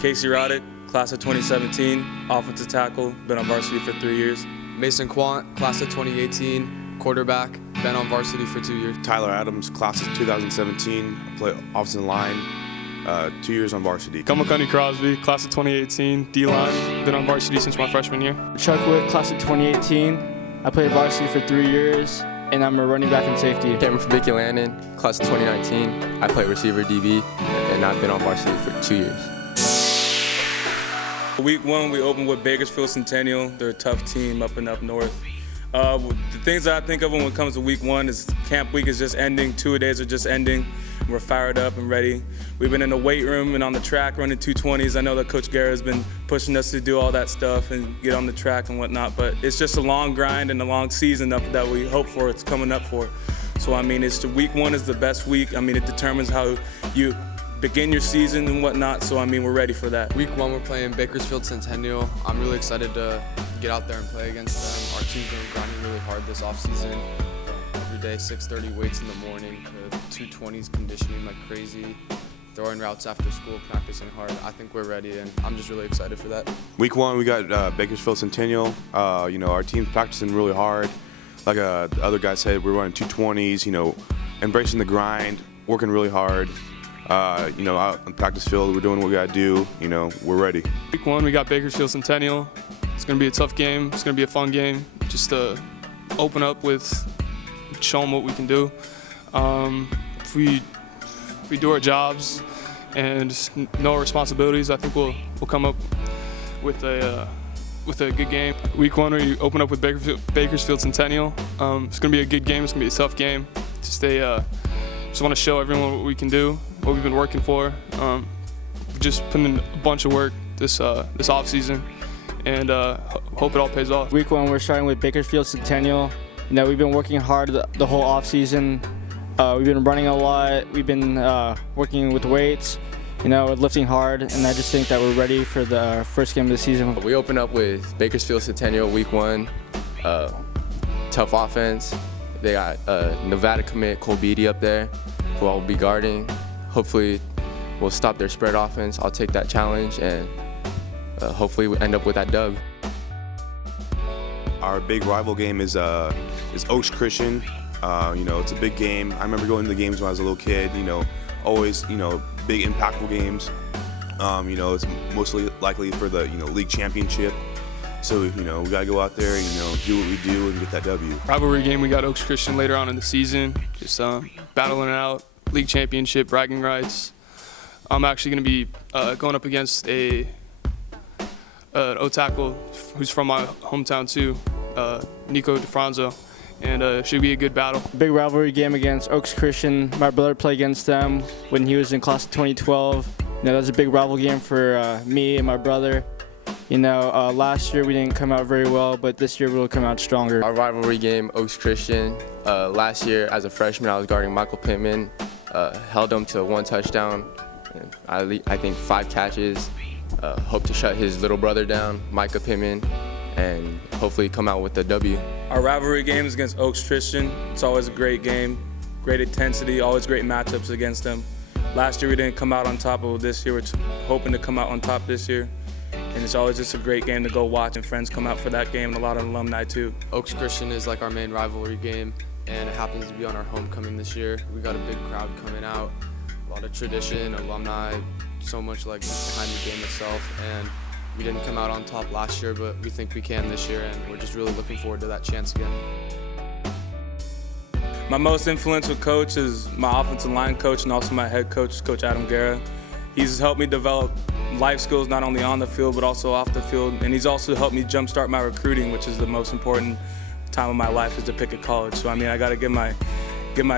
Roddick, class of 2017, offensive tackle, been on varsity for 3 years. Quandt, class of 2018, quarterback, been on varsity for 2 years. Tyler Adams, class of 2017, play offensive line, 2 years on varsity. Kamakani Crosy, class of 2018, D-line, been on varsity since my freshman year. Chuck Wood, class of 2018, I played varsity for 3 years, and I'm a running back and safety. Cameron Landon, class of 2019, I play receiver DB, and I've been on varsity for 2 years. Week 1, we opened with Bakersfield Centennial. They're a tough team up north. The things that I think of when it comes to week 1 is camp week is just ending, 2-a-days are just ending. We're fired up and ready. We've been in the weight room and on the track running 220s. I know that Coach Guerra has been pushing us to do all that stuff and get on the track and whatnot, but it's just a long grind and a long season that we hope for, it's coming up for. So I mean, week 1 is the best week. I mean, it determines how you begin your season and whatnot, so I mean, we're ready for that. Week 1, we're playing Bakersfield Centennial. I'm really excited to get out there and play against them. Our team's been grinding really hard this offseason. Every day, 6:30 weights in the morning, 220s conditioning like crazy, throwing routes after school, practicing hard. I think we're ready, and I'm just really excited for that. Week 1, we got Bakersfield Centennial. Our team's practicing really hard. Like the other guy said, we're running 220s, embracing the grind, working really hard. Out on the practice field, we're doing what we gotta do. We're ready. Week 1, we got Bakersfield Centennial. It's gonna be a tough game. It's gonna be a fun game. Just to open up with, show them what we can do. If we do our jobs and just know our responsibilities, I think we'll come up with a good game. Week 1, we open up with Bakersfield Centennial. It's gonna be a good game. It's gonna be a tough game. Just want to show everyone what we can do, what we've been working for. Just putting in a bunch of work this off season, and hope it all pays off. Week 1, we're starting with Bakersfield Centennial. We've been working hard the whole off season. We've been running a lot. We've been working with weights, lifting hard, and I just think that we're ready for the first game of the season. We open up with Bakersfield Centennial week 1, tough offense. They got Nevada commit Cole Beatty up there, who I'll be guarding. Hopefully, we'll stop their spread offense. I'll take that challenge, and hopefully we end up with that dub. Our big rival game is Oaks Christian. It's a big game. I remember going to the games when I was a little kid. Always big impactful games. It's mostly likely for the league championship. So, we got to go out there and, do what we do and get that W. Rivalry game, we got Oaks Christian later on in the season. Just battling it out, league championship, bragging rights. I'm actually going to be going up against an O-tackle who's from my hometown too, Nico DeFranzo, and it should be a good battle. Big rivalry game against Oaks Christian. My brother played against them when he was in class of 2012. That was a big rival game for me and my brother. Last year we didn't come out very well, but this year we'll come out stronger. Our rivalry game, Oaks Christian. Last year, as a freshman, I was guarding Michael Pittman. Held him to 1 touchdown, and I think 5 catches. Hope to shut his little brother down, Micah Pittman, and hopefully come out with the W. Our rivalry game is against Oaks Christian. It's always a great game, great intensity, always great matchups against them. Last year we didn't come out on top, but this year we're hoping to come out on top this year. And it's always just a great game to go watch, and friends come out for that game, and a lot of alumni too. Oaks Christian is like our main rivalry game, and it happens to be on our homecoming this year. We got a big crowd coming out, a lot of tradition, alumni, so much behind the game itself. And we didn't come out on top last year, but we think we can this year, and we're just really looking forward to that chance again. My most influential coach is my offensive line coach and also my head coach, Coach Adam Guerra. He's helped me develop life skills not only on the field but also off the field, and he's also helped me jumpstart my recruiting, which is the most important time of my life is to pick a college. So I mean, I got to give my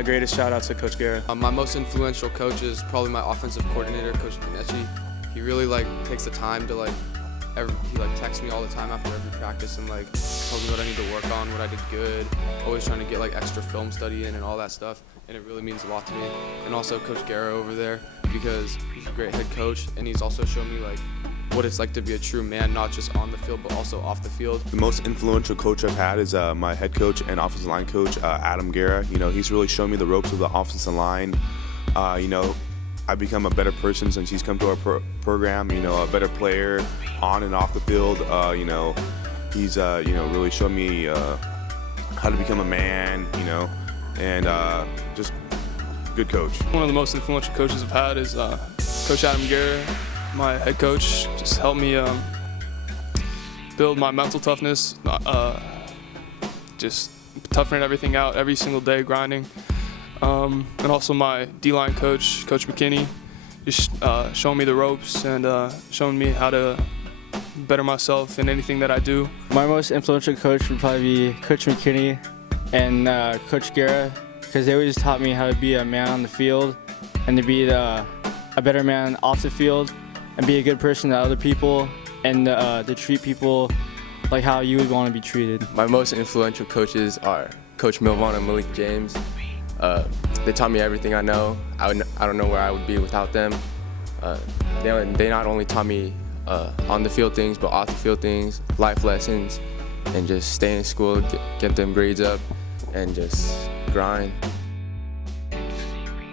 greatest shout out to Coach Guerra. My most influential coach is probably my offensive coordinator, Coach Panetti. He really takes the time to he texts me all the time after every practice and tells me what I need to work on, what I did good. Always trying to get extra film study in and all that stuff, and it really means a lot to me. And also Coach Guerra over there, because he's a great head coach, and he's also shown me what it's like to be a true man, not just on the field but also off the field. The most influential coach I've had is my head coach and offensive line coach, Adam Guerra. He's really shown me the ropes of the offensive line. I've become a better person since he's come to our program. You know, a better player on and off the field. You know, he's really shown me how to become a man. You know, and just good coach. One of the most influential coaches I've had is Coach Adam Guerra, my head coach. Just helped me build my mental toughness, just toughening everything out every single day, grinding. And also my D-line coach, Coach McKinney, just showing me the ropes and showing me how to better myself in anything that I do. My most influential coach would probably be Coach McKinney and Coach Guerra, because they always taught me how to be a man on the field and to be a better man off the field and be a good person to other people and to treat people like how you would want to be treated. My most influential coaches are Coach Milvon and Malik James. They taught me everything I know. I don't know where I would be without them. They not only taught me on the field things, but off the field things, life lessons, and just stay in school, get them grades up, and just grind.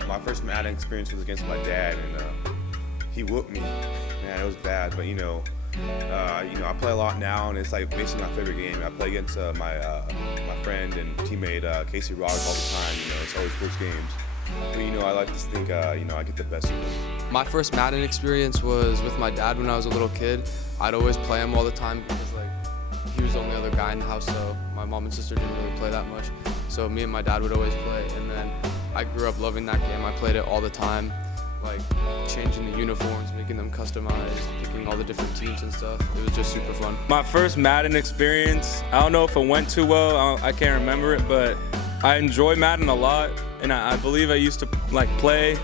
My first Madden experience was against my dad, and he whooped me. Man, it was bad, but you know, I play a lot now, and it's like basically my favorite game. I play against my friend and teammate Casey Roddick all the time. You know, it's always close games. But you know, I like to think I get the best of them. My first Madden experience was with my dad when I was a little kid. I'd always play him all the time because like he was the only other guy in the house, so my mom and sister didn't really play that much. So me and my dad would always play, and then I grew up loving that game. I played it all the time, like changing the uniforms, making them customized, picking all the different teams and stuff. It was just super fun. My first Madden experience, I don't know if it went too well. I can't remember it, but I enjoy Madden a lot, and I believe I used to like play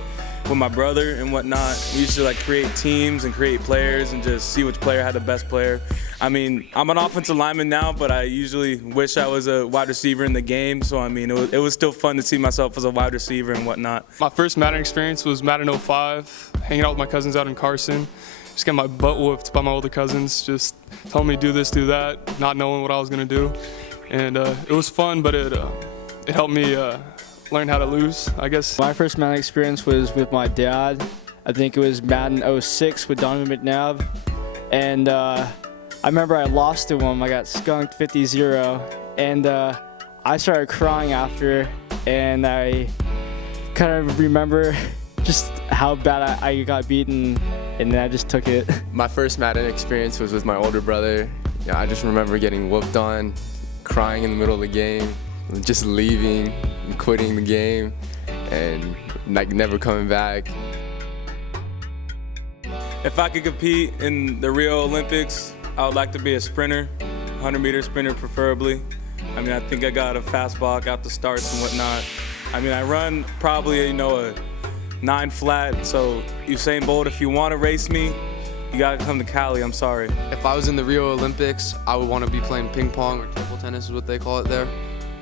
with my brother and whatnot. We used to like create teams and create players and just see which player had the best player. I mean, I'm an offensive lineman now, but I usually wish I was a wide receiver in the game. So I mean, it was still fun to see myself as a wide receiver and whatnot. My first Madden experience was Madden 05, hanging out with my cousins out in Carson. Just getting my butt whooped by my older cousins, just telling me do this, do that, not knowing what I was gonna do. And it was fun, but it helped me learn how to lose, I guess. My first Madden experience was with my dad. I think it was Madden 06 with Donovan McNabb. And I remember I lost to him. I got skunked 50-0. And I started crying after. And I kind of remember just how bad I got beaten. And then I just took it. My first Madden experience was with my older brother. Yeah, I just remember getting whooped on, crying in the middle of the game, just leaving, quitting the game, and like never coming back. If I could compete in the Rio Olympics, I would like to be a sprinter, 100-meter sprinter preferably. I mean, I think I got a fastball, got the starts and whatnot. I mean, I run probably, a 9 flat, so Usain Bolt, if you want to race me, you gotta come to Cali, I'm sorry. If I was in the Rio Olympics, I would want to be playing ping pong or table tennis is what they call it there.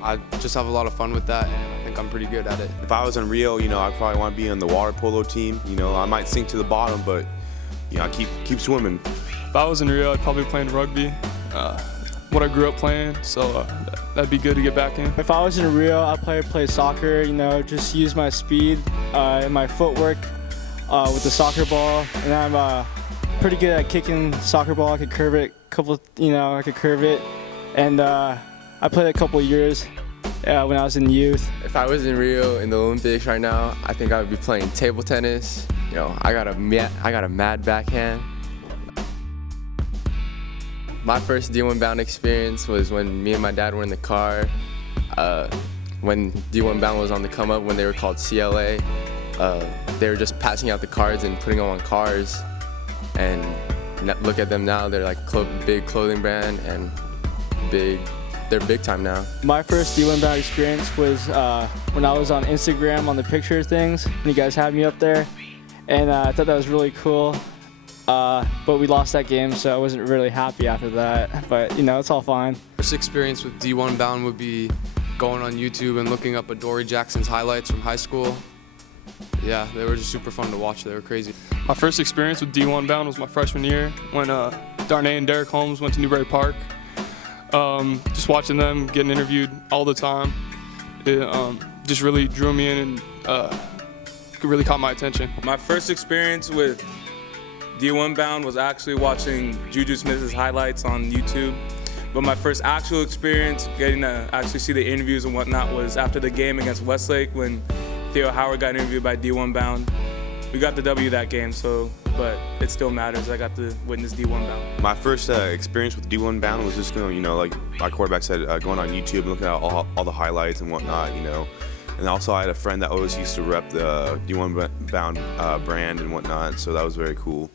I just have a lot of fun with that, and I think I'm pretty good at it. If I was in Rio, I'd probably want to be on the water polo team. I might sink to the bottom, but I keep swimming. If I was in Rio, I'd probably be playing rugby, what I grew up playing, so that'd be good to get back in. If I was in Rio, I'd probably play soccer, just use my speed and my footwork with the soccer ball. And I'm pretty good at kicking soccer ball. I could curve it, I could curve it. And I played a couple of years when I was in youth. If I was in Rio in the Olympics right now, I think I would be playing table tennis. I got a mad backhand. My first D1 Bound experience was when me and my dad were in the car. When D1 Bound was on the come up, when they were called CLA, they were just passing out the cards and putting them on cars. And look at them now, they're like big clothing brand and they're big time now. My first D1 Bound experience was when I was on Instagram on the picture things, and you guys had me up there. And I thought that was really cool. But we lost that game, so I wasn't really happy after that. But, it's all fine. First experience with D1 Bound would be going on YouTube and looking up Adoree Jackson's highlights from high school. Yeah, they were just super fun to watch. They were crazy. My first experience with D1 Bound was my freshman year when Darnay and Derek Holmes went to Newberry Park. Just watching them getting interviewed all the time, it just really drew me in and really caught my attention. My first experience with D1 Bound was actually watching Juju Smith's highlights on YouTube. But my first actual experience getting to actually see the interviews and whatnot was after the game against Westlake when Theo Howard got interviewed by D1 Bound. We got the W that game, but it still matters. I got to witness D1 Bound. My first experience with D1 Bound was just going, like my quarterback said, going on YouTube and looking at all the highlights and whatnot, And also I had a friend that always used to rep the D1 Bound brand and whatnot, so that was very cool.